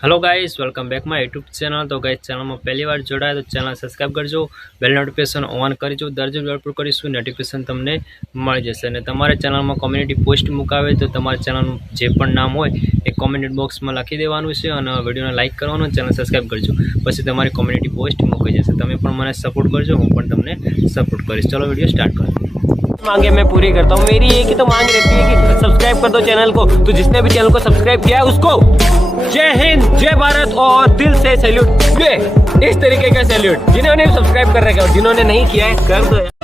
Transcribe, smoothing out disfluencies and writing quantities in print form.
Hello guys, welcome back माय YouTube channel. तो guys channel में पहली बार जोड़ाया तो चैनल सब्सक्राइब करजो, बेल नोटिफिकेशन ऑन करजो। दररोज અપલોડ કરીશું નોટિફિકેશન તમને મળી જશે। અને તમારે ચેનલમાં કોમ્યુનિટી પોસ્ટ મુકાવે તો તમારા ચેનલનું જે પણ નામ હોય એ કોમેન્ટ બોક્સમાં લખી દેવાનું છે અને વિડીયોને લાઇક કરવાનું, ચેનલ સબસ્ક્રાઇબ કરજો। પછી તમારી કોમ્યુનિટી પોસ્ટ મુકાઈ જશે। તમે પણ મને સપોર્ટ કરજો, હું પણ તમને સપોર્ટ કરીશ। चलो वीडियो स्टार्ट करो। मांगे मैं पूरी करता हूँ। मेरी एक ही तो मांग रहती है कि सब्सक्राइब कर दो चैनल को। तो जिसने भी चैनल को सब्सक्राइब किया है उसको जय हिंद, जय भारत और दिल से सैल्यूट। ये इस तरीके का सैल्यूट। जिन्होंने सब्सक्राइब कर रखा है और जिन्होंने नहीं किया है कर दो यार।